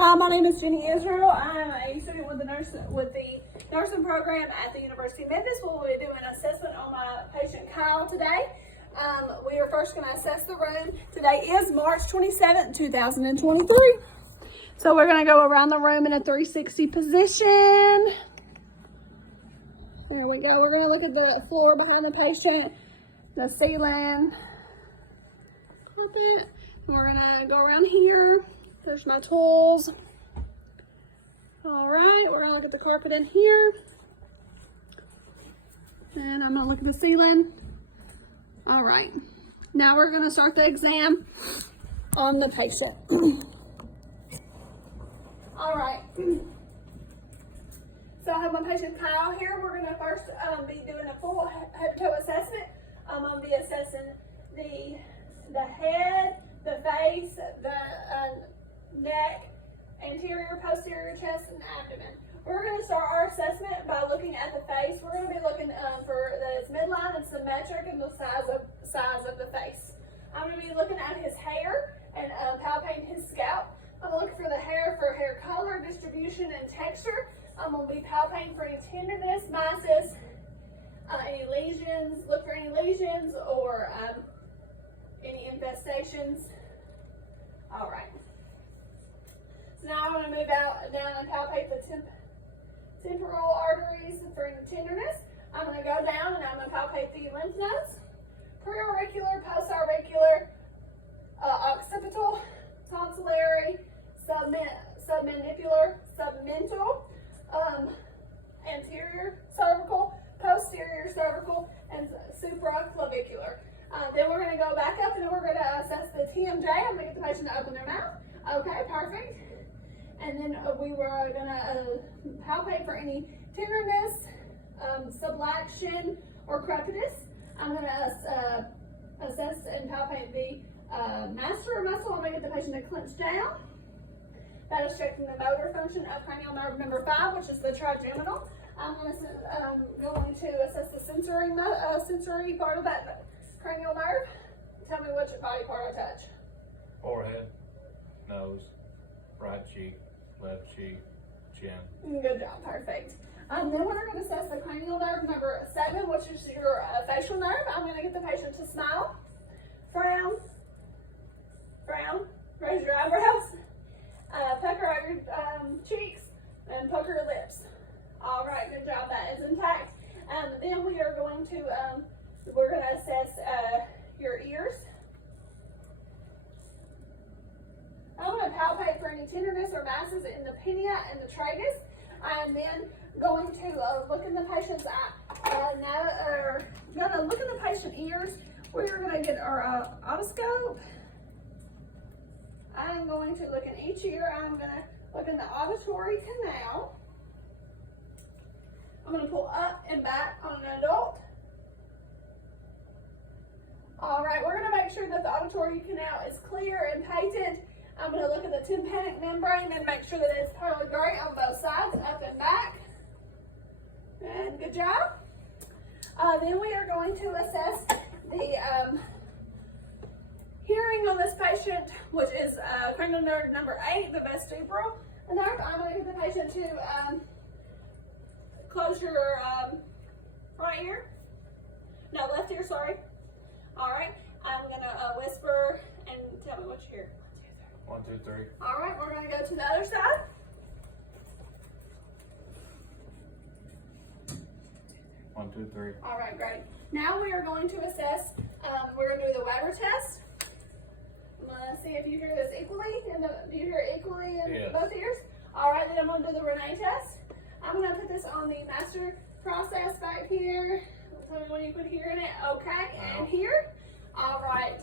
Hi, my name is Jenny Israel. I'm a student with the nursing program at the University of Memphis. We'll be doing an assessment on my patient Kyle today. We are first going to assess the room. Today is March 27th, 2023. So we're going to go around the room in a 360 position. There we go. We're going to look at the floor behind the patient, the ceiling, carpet. We're going to go around here. There's my tools. All right, we're gonna look at the carpet in here. And I'm gonna look at the ceiling. All right, now we're gonna start the exam on the patient. All right, so I have my patient Kyle here. We're gonna first be doing a full head-to-toe assessment. I'm gonna be assessing the head, the face, the neck, anterior, posterior, chest, and abdomen. We're going to start our assessment by looking at the face. We're going to be looking for that it's midline and symmetric in the size of the face. I'm going to be looking at his hair and palpating his scalp. I'm going to look for the hair for hair color, distribution, and texture. I'm going to be palpating for any tenderness, masses, any lesions. Look for any lesions or any infestations. All right. So now I'm going to move down and palpate the temporal arteries for any tenderness. I'm going to go down and I'm going to palpate the lymph nodes, preauricular, postauricular, occipital, tonsilary, submandibular, submental, anterior cervical, posterior cervical, and supraclavicular. Then we're going to go back up and then we're going to assess the TMJ. I'm going to get the patient to open their mouth. Okay, perfect. And then we were going to palpate for any tenderness, subluxation, or crepitus. I'm going to assess and palpate the masseter muscle. I'm going to get the patient to clench down. That is checking the motor function of cranial nerve number 5, which is the trigeminal. I'm going to assess the sensory part of that cranial nerve. Tell me which body part I touch. Forehead, nose, right cheek, left cheek, chin. Good job, perfect. Then we're going to assess the cranial nerve number 7, which is your facial nerve. I'm going to get the patient to smile, frown, raise your eyebrows, pucker out your cheeks, and pucker your lips. All right, good job. That is intact. Then we are going to assess your ears. I'm going to palpate for any tenderness or masses in the pinna and the tragus. I'm then going to look in the patient's eye. Going to look in the patient's ears. We're going to get our otoscope. I'm going to look in each ear. I'm going to look in the auditory canal. I'm going to pull up and back on an adult. All right, we're going to make sure that the auditory canal is clear and patent. I'm going to look at the tympanic membrane and make sure that it's totally gray on both sides, up and back. And good job. Then we are going to assess the hearing on this patient, which is cranial nerve number 8, the vestibular nerve. I'm going to get the patient to close your right ear. No, left ear, sorry. All right, I'm going to whisper and tell me what you hear. 1, 2, 3. All right, we're going to go to the other side. 1, 2, 3. All right, great. Now we are going to assess, we're going to do the Weber test. I'm going to see if you hear this equally. Do you hear it equally in both ears? All right, then I'm going to do the Renee test. I'm going to put this on the master process back here. Tell me when you put here in it. Okay, and here. All right.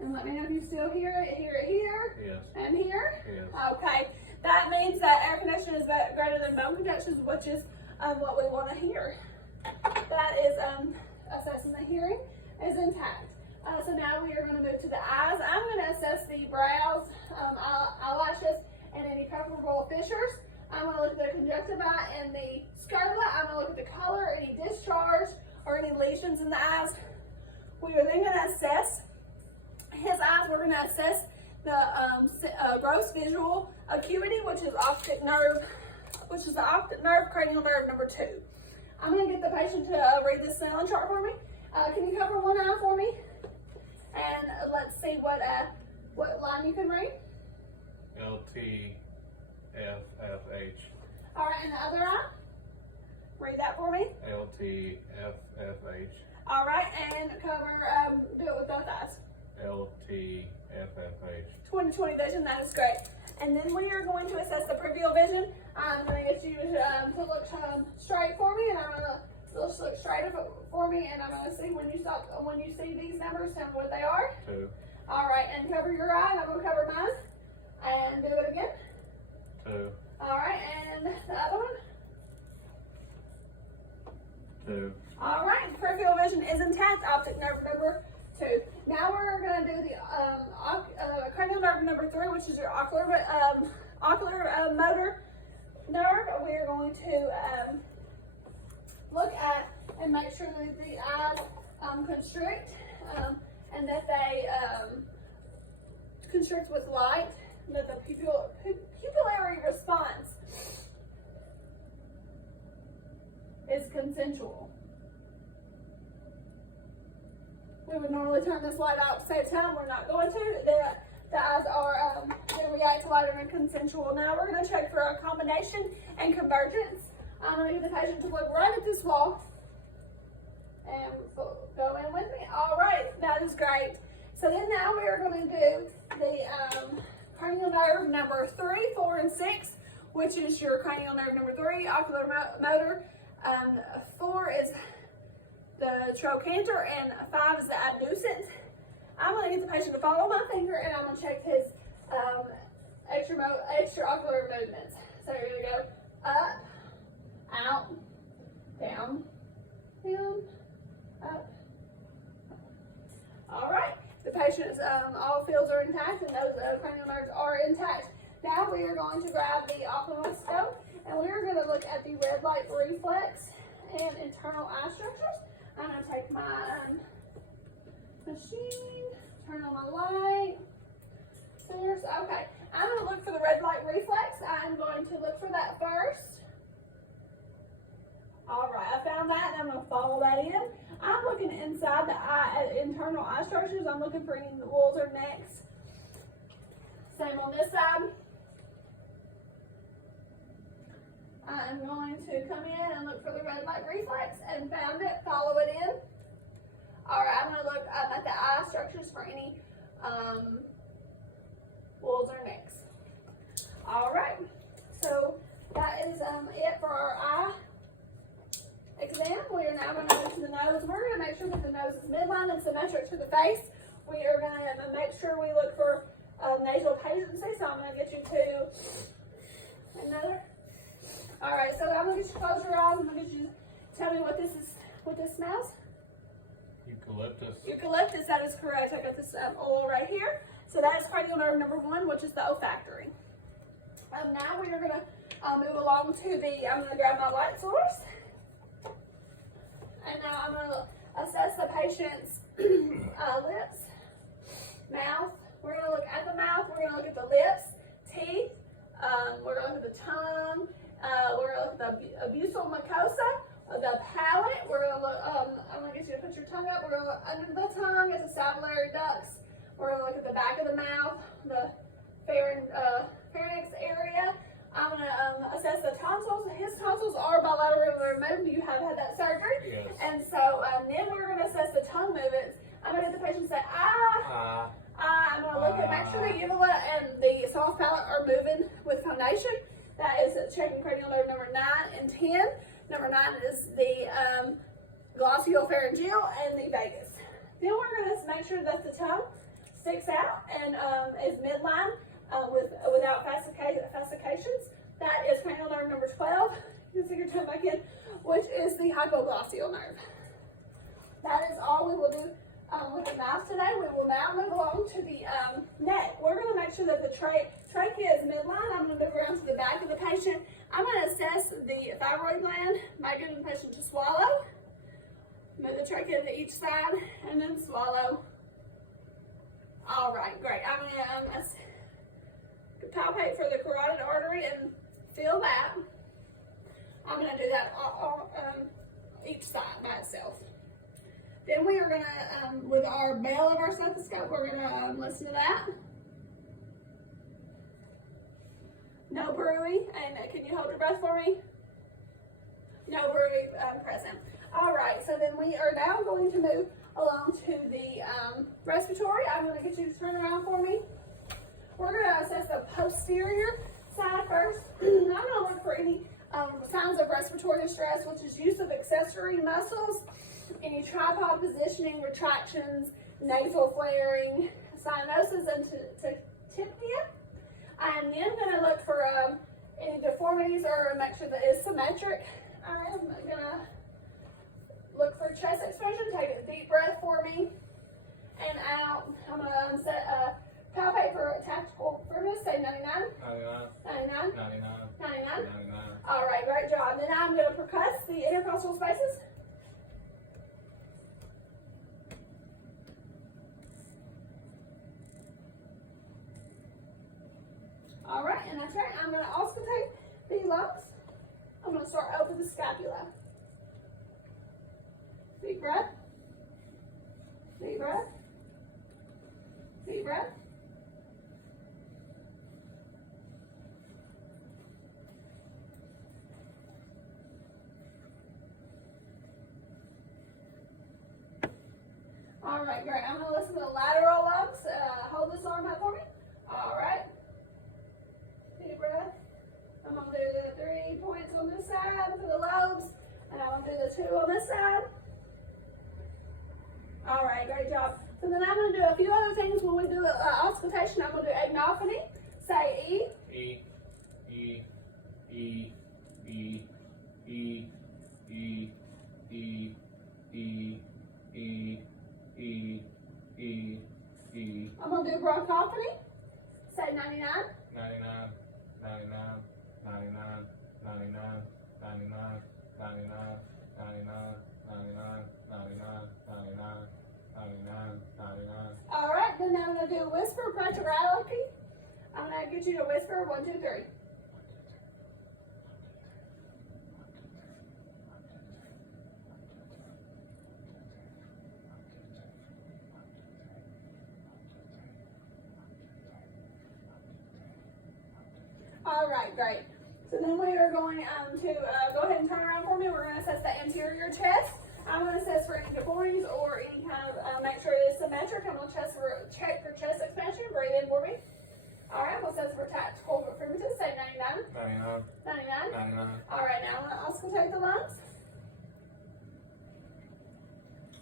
And let me know if you still hear it here, Yes. and here. Yes. Okay, that means that air connection is greater than bone conduction, which is what we want to hear. That is assessing the hearing is intact. So now we are going to move to the eyes. I'm going to assess the brows, eyelashes, and any palpable fissures. I'm going to look at the conjunctiva and the scapula. I'm going to look at the color, any discharge, or any lesions in the eyes. We are then going to assess his eyes. We're going to assess the gross visual acuity, which is optic nerve, which is the optic nerve, cranial nerve number 2. I'm going to get the patient to read this Snellen chart for me. Can you cover one eye for me? And let's see what line you can read. LT FFH. All right, and the other eye? Read that for me. LT FFH. All right, and cover, do it with both eyes. LT FFH. 20/20 vision, that is great. And then we are going to assess the peripheral vision. I'm going to get you to look straight for me, and I'm going to just look straight for me, and I'm going to see when you see these numbers, tell me what they are. 2. All right, and cover your eye, and I'm going to cover mine. And do it again. 2. All right, and the other one. 2. All right, peripheral vision is intact, optic nerve number 2. Now we're going to do the cranial nerve number 3, which is your ocular motor nerve. We are going to look at and make sure that the eyes constrict and that they constrict with light, that the pupillary response is consensual. We would normally turn this light out at the same time. We're not going to. The eyes are, they react to light in a consensual. Now we're going to check for a combination and convergence. I'm going to get the patient to look right at this wall and go in with me. All right, that is great. So then now we are going to do the cranial nerve number 3, 4, and 6, which is your cranial nerve number 3, ocular motor. 4 is the trochanter, and 5 is the abducent. I'm going to get the patient to follow my finger, and I'm going to check his extraocular movements. So you're going to go up, out, down, up. All right. The patient's all fields are intact, and those cranial nerves are intact. Now we are going to grab the ophthalmoscope, and we are going to look at the red light reflex and internal eye structures. I'm going to take my machine, turn on my light. There's, okay, I'm going to look for the red light reflex. I'm going to look for that first. All right, I found that, and I'm going to follow that in. I'm looking inside the eye, internal eye structures. I'm looking for any wools or necks. Same on this side. I'm going to come in and look for the red light reflex and found it, follow it in. All right, I'm going to look at the eye structures for any wools or necks. All right, so that is it for our eye exam. We are now going to move to the nose. We're going to make sure that the nose is midline and symmetric to the face. We are going to make sure we look for nasal patency, so I'm going to get you to another. All right, so I'm going to get you to close your eyes. I'm going to get you to tell me what this smells. Eucalyptus. Eucalyptus, that is correct. I got this oil right here. So that is cranial nerve number 1, which is the olfactory. Now we are going to move along to I'm going to grab my light source. And now I'm going to assess the patient's lips, mouth. We're going to look at the mouth. We're going to look at the lips, teeth. We're going to look at the tongue. We're going to look at the abusal mucosa, the palate. We're going to look, I'm going to get you to put your tongue up. We're going to look under the tongue at the salivary ducts. We're going to look at the back of the mouth, the pharynx area. I'm going to assess the tonsils. His tonsils are bilaterally removed. You have had that surgery. Yes. And so then we're going to assess the tongue movements. I'm going to get the patient to say, I'm going to look and make sure the uvula and the soft palate are moving with phonation. That is checking cranial nerve number 9 and 10. Number 9 is the glossopharyngeal and the vagus. Then we're going to make sure that the tongue sticks out and is midline without fascications. That is cranial nerve number 12. You can stick your tongue back in, which is the hypoglossal nerve. That is all we will do with the mouth today. We will now move along to the neck. We're going to make sure that the trachea is midline. I'm going to move around to the back of the patient. I'm going to assess the thyroid gland by getting the patient to swallow. Move the trachea to each side and then swallow. All All right, great. I'm gonna palpate for the carotid artery and feel that. I'm gonna do that each side by itself. Then we are gonna, with our bell of our stethoscope, we're gonna listen to that. No bruit, and can you hold your breath for me? No bruit present. All right, so then we are now going to move along to the respiratory. I'm gonna get you to turn around for me. We're gonna assess the posterior side first. I'm gonna look for any signs of respiratory distress, which is use of accessory muscles, any tripod positioning, retractions, nasal flaring, cyanosis, and tachypnea. I'm then gonna look for any deformities or make sure that it's symmetric. I'm gonna look for chest expansion. Take a deep breath for me and out. I'm gonna palpate for tactical firmness. Say 99. 99. 99. All right, great job. Then I'm gonna percuss the intercostal spaces. All right, and that's right. I'm gonna auscultate the lungs. I'm gonna start over the scapula. Deep breath. Deep breath. Deep breath. All right, great. I'm gonna listen to the lateral lungs. Hold this arm out for me. All right. Deep breath. I'm gonna do the 3 points on this side for the lobes, and I'm gonna do the 2 on this side. All right, great job. So then I'm gonna do a few other things when we do auscultation. I'm gonna do agnophony. Say E. E, E, E, E, E, E, E, E, E, E, E, E. I'm gonna do bronchophony. Say 99. 99, 99, 99, 99, 99, 99, 99, 99, 99, 99, 99, 99. All right, then I'm gonna do whisper practicality. I'm gonna get you to whisper 1, 2, 3. All right, great. So then we are going to go ahead and turn around for me. We're going to assess the anterior chest. I'm going to assess for any deformities or any kind of, make sure it is symmetric. I'm going to check for chest expansion. Breathe in for me. All right, we'll assess for tactical firmness. Say 99. 99, 99. 99. All right, now I'm going to auscultate the lungs.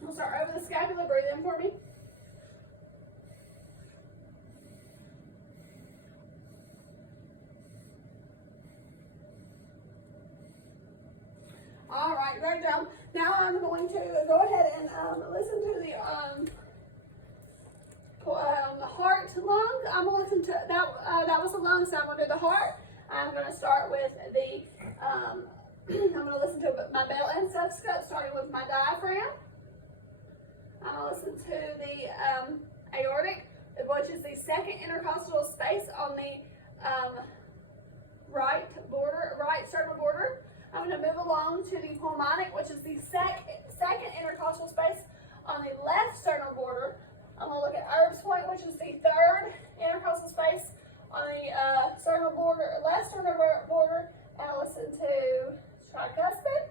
We'll start over the scapula. Breathe in for me. All right, great job. Now I'm going to go ahead and listen to the heart lungs. I'm going to listen to that. That was the lungs, so I'm going to do the heart. I'm going to start with the. I'm going to listen to my bell and stethoscope, starting with my diaphragm. I'm going to listen to the aortic, which is the second intercostal space on the right sternal border. I'm going to move along to the pulmonic, which is the second intercostal space on the left sternal border. I'm going to look at Erb's point, which is the third intercostal space on the sternal border, left sternal border. And I'll listen to tricuspid,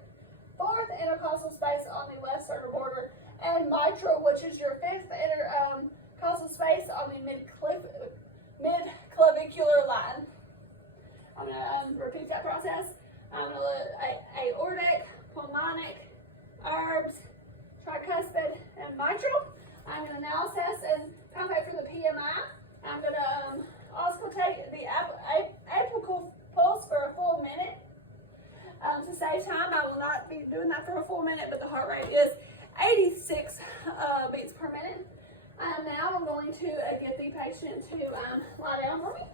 fourth intercostal space on the left sternal border, and mitral, which is your fifth intercostal space on the mid-clavicular line. I'm going to repeat that process. I'm going to look at aortic, pulmonic, Erb's, tricuspid, and mitral. I'm going to now assess and palpate for the PMI. I'm going to auscultate the apical pulse for a full minute. To save time, I will not be doing that for a full minute, but the heart rate is 86 beats per minute. Now I'm going to get the patient to lie down for me.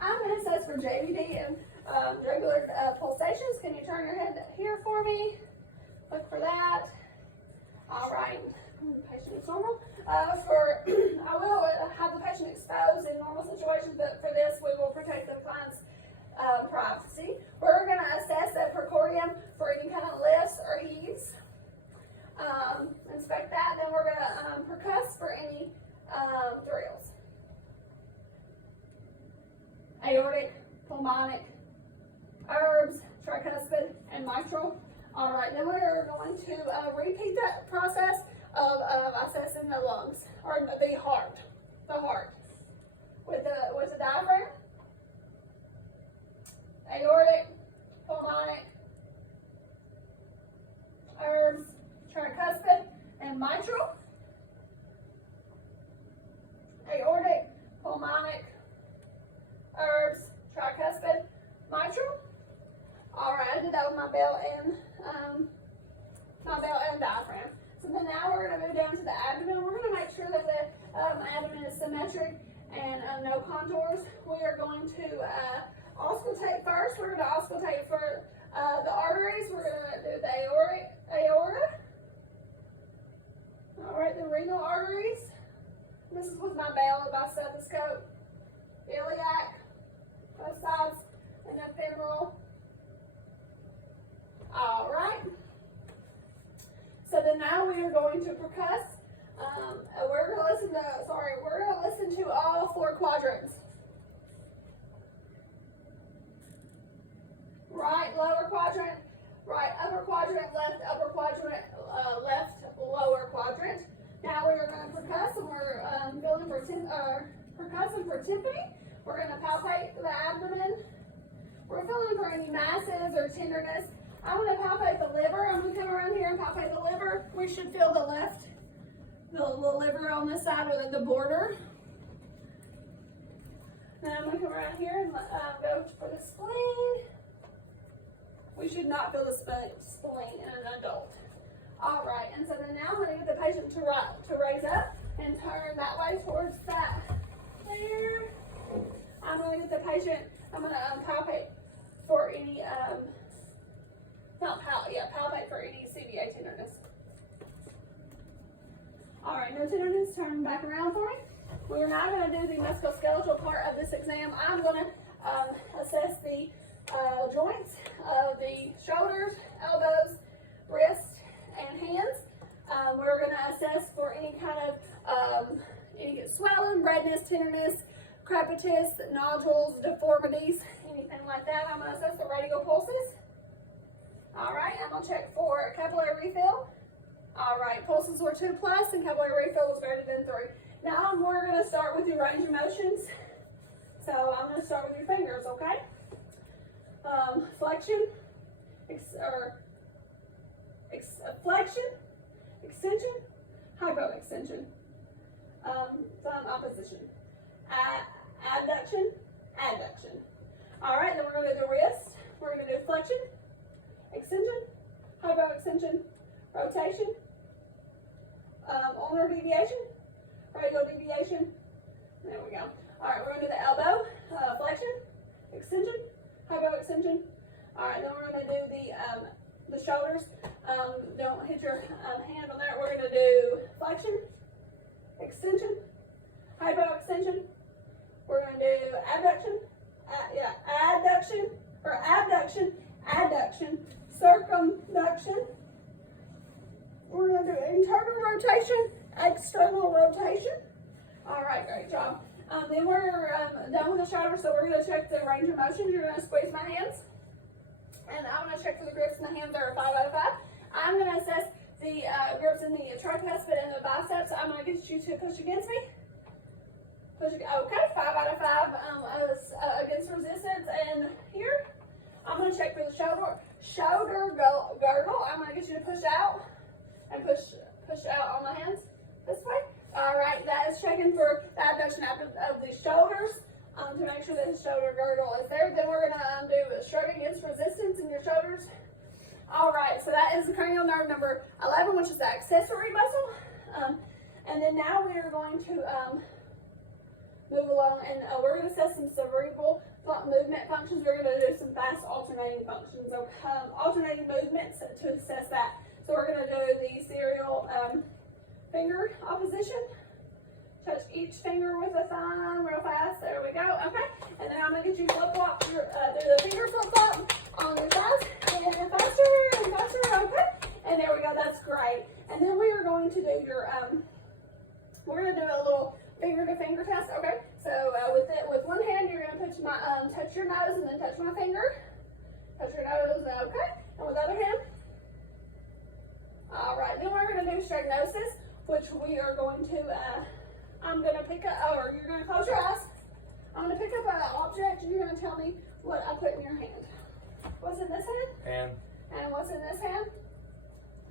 I'm going to assess for JVD and regular pulsations. Can you turn your head here for me? Look for that. All right. patient is normal. I will have the patient exposed in normal situations, but for this we will protect the client's privacy. We're going to assess the precordium for any kind of lifts or heaves. Inspect that, then we're going to percuss for any drills. Aortic, pulmonic, herbs, tricuspid, and mitral. All right, then we're going to repeat that process of assessing the lungs, or the heart, with the diaphragm, aortic, pulmonic, herbs, tricuspid, and mitral. Aortic, pulmonic, herbs, tricuspid, mitral. All right, I did that with my belt and diaphragm. So then now we're going to move down to the abdomen. We're going to make sure that the abdomen is symmetric and no contours. We are going to auscultate first. We're going to auscultate for the arteries. We're going to do the aorta. All right, the renal arteries. This is with my bell and my stethoscope. Iliac, both sides, and the femoral. All right. So then now we are going to percuss. We're going to listen to all 4 quadrants. Right lower quadrant, right upper quadrant, left upper quadrant, left lower quadrant. Now we are going to percuss, and we're percussing for tympani. We're going to palpate the abdomen. We're feeling for any masses or tenderness. I'm going to palpate the liver. I'm going to come around here and palpate the liver. We should feel the liver on this side or the border. Then I'm going to come around here and go for the spleen. We should not feel the spleen in an adult. All right, and so then now I'm going to get the patient to raise up and turn that way towards that there. I'm going to get the patient, I'm going to palpate for any, palpate for any CVA tenderness. All right, no tenderness, turn back around for me. We're now going to do the musculoskeletal part of this exam. I'm going to assess the joints of the shoulders, elbows, wrists, and hands. We're going to assess for any kind of any swelling, redness, tenderness, crepitus, nodules, deformities, anything like that. I'm going to assess the radial pulses. All right, I'm going to check for capillary refill. All right, pulses were 2+ and capillary refill was greater than 3. Now we're going to start with your range of motions. So I'm going to start with your fingers, okay? Flexion, flexion, extension, hypoextension, thumb opposition, abduction, adduction. All right, then we're going to do wrist. We're going to do flexion, extension, hypoextension, rotation, ulnar deviation, radial deviation. There we go. All right, we're going to do the elbow, flexion, extension, hypoextension. All right, then we're going to do the shoulders. Don't hit your hand on there. We're going to do flexion, extension, hypoextension. We're going to do abduction, adduction, or abduction, adduction, circumduction. We're going to do internal rotation, external rotation. All right, great job. Then we're done with the shoulder, so we're going to check the range of motion. You're going to squeeze my hands. And I'm going to check for the grips in the hands. They're a 5 out of 5. I'm going to assess the grips in the tricuspid and the biceps. I'm going to get you to push against me. Okay, 5 out of 5 against resistance. And here, I'm going to check for the shoulder girdle. I'm going to get you to push out and push out on my hands this way. All right, that is checking for the abduction of the shoulders to make sure that the shoulder girdle is there. Then we're going to do straight against resistance in your shoulders. All right, so that is the cranial nerve number 11, which is the accessory muscle. And then now we are going to move along, and we're going to assess some cerebral movement functions. We're going to do some fast alternating functions, alternating movements to assess that. So we're going to do the serial finger opposition. Touch each finger with a thumb real fast. There we go. Okay. And then I'm going to get you flip-flop, do the finger flip-flop on your thighs. And faster and faster. Okay. And there we go. That's great. And then we are going to do your, we're going to do a little finger-to-finger test. Okay. So with one hand, you're going to touch your nose and then touch my finger. Touch your nose. Okay. And with the other hand. All right. Then we're going to do straight noses, which we are going to, I'm going to pick up, or you're going to close your eyes. I'm going to pick up an object and you're going to tell me what I put in your hand. What's in this hand? Hand. And what's in this hand?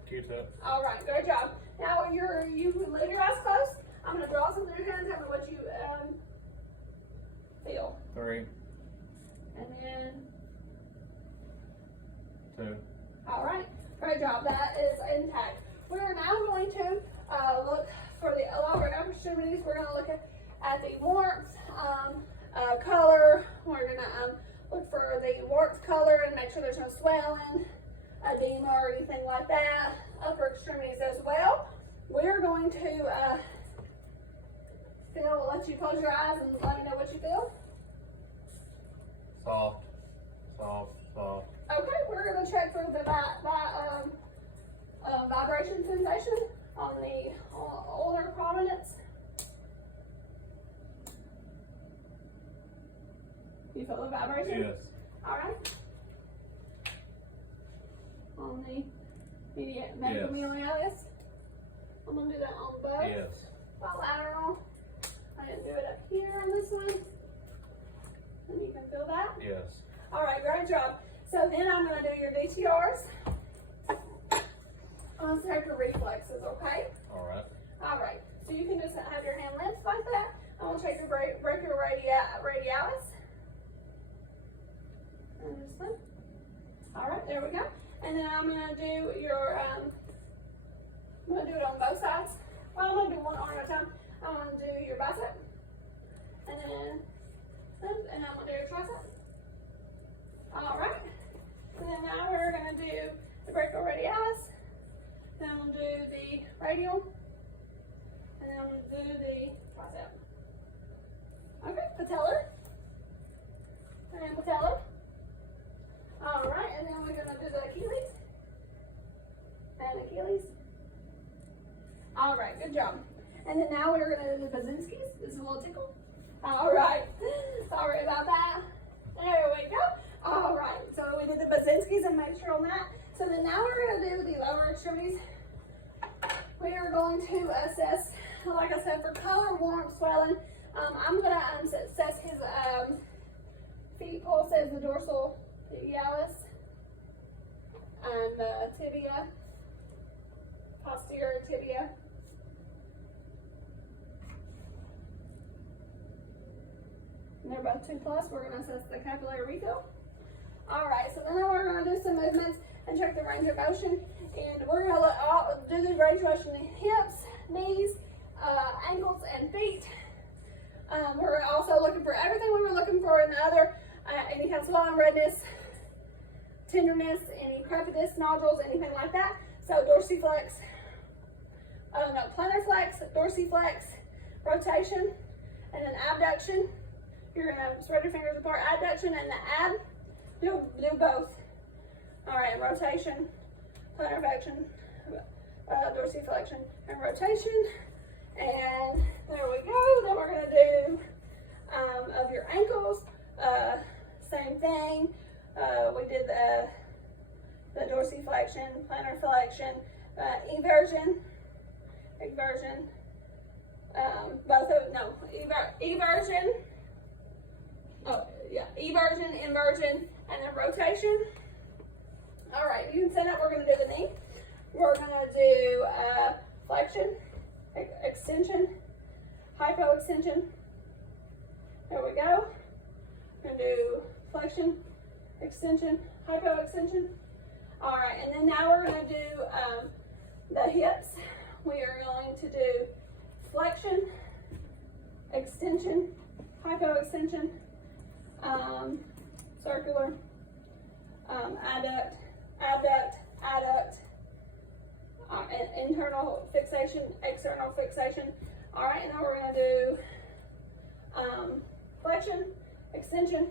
Q-tip. All right, good job. Now you leave your eyes closed. I'm going to draw something in your hand and tell me what you feel. 3. And then 2. all right, great job. That is intact. We are now going to look for the lower and upper extremities. We're going to look at the warmth, color. We're going to look for the warmth, color, and make sure there's no swelling, edema, or anything like that. Upper extremities as well. We're going to let you close your eyes and let me know what you feel. Soft. Soft. Soft. Okay, we're going to check for the vibration sensation on the ulnar prominence. You feel the vibration? Yes. All right. On the medial Yes. medialis. I'm going to do that on both. Yes. Bilateral. I'm going to do it up here on this one. And you can feel that? Yes. All right, great job. So then I'm going to do your DTRs. I'm going to start your reflexes, okay? All right. All right. So you can just have your hand length like that. I'm going to take your brachioradialis. And this one. All right, there we go. And then I'm going to do your, I'm going to do it on both sides. Well, I'm going to do one arm at a time. I'm going to do your bicep. And then, and I'm going to do your tricep. All right. And then now we're going to do the brachioradialis. Then I'm going to do the radial. And then I'm going to do the tricep. Okay, patellar. And patellar. All right, and then we're going to do the Achilles. And Achilles. All right, good job. And then now we're going to do the Basinskis. This is a little tickle. All right. Sorry about that. There we go. All right, so we did the Basinskis and made sure on that. So then now we're going to do the lower extremities. We are going to assess, like I said, for color, warmth, swelling. I'm going to assess his feet pulses, the dorsal tibialis, and the tibia, posterior tibia. And they're both 2+. We're going to assess the capillary refill. All right, so then we're going to do some movements and check the range of motion. And we're going to do the range of motion in hips, knees, ankles, and feet. We're also looking for everything we were looking for in the other, any kind of swelling, redness, tenderness, any crepitus, nodules, anything like that. So dorsiflex, plantar flex, dorsiflex, rotation, and then abduction. You're going to spread your fingers apart, adduction and the ab. Do both. All right, rotation, plantar flexion, dorsiflexion, and rotation. And there we go. Then we're going to do of your ankles, same thing. We did the dorsiflexion, plantar flexion, eversion, eversion. Oh, yeah, eversion, inversion, and then rotation. All right, you can set up. We're going to do the knee. We're going to do flexion, extension, hypoextension. There we go. We're going to do flexion, extension, hypoextension. All right, and then now we're going to do the hips. We are going to do flexion, extension, hypoextension, circular, adduct, adduct, adduct. internal fixation, external fixation. All right, now we're gonna do flexion, extension,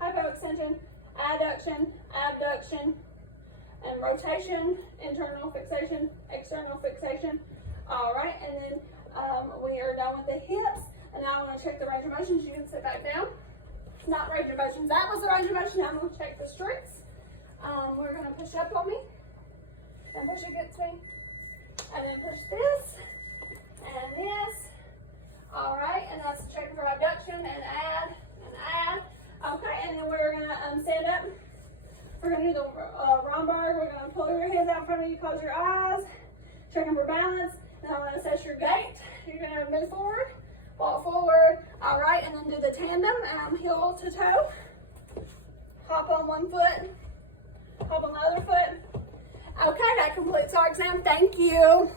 hypoextension, adduction, abduction, and rotation, internal fixation, external fixation. All right, and then we are done with the hips, and now I'm gonna check the range of motions. You can sit back down. Not range of motions. That was the range of motion. Now I'm gonna check the strengths. We're gonna push up on me, and push against me, and then push this, and this. All right, and that's checking for abduction and add, and add. Okay, and then we're gonna stand up. We're gonna do the Romberg. We're gonna pull your hands out in front of you, close your eyes, checking for balance. Then I'm gonna assess your gait. You're gonna move forward, walk forward. All right, and then do the tandem, heel to toe. Hop on one foot, hop on the other foot. Okay, that completes our exam. Thank you.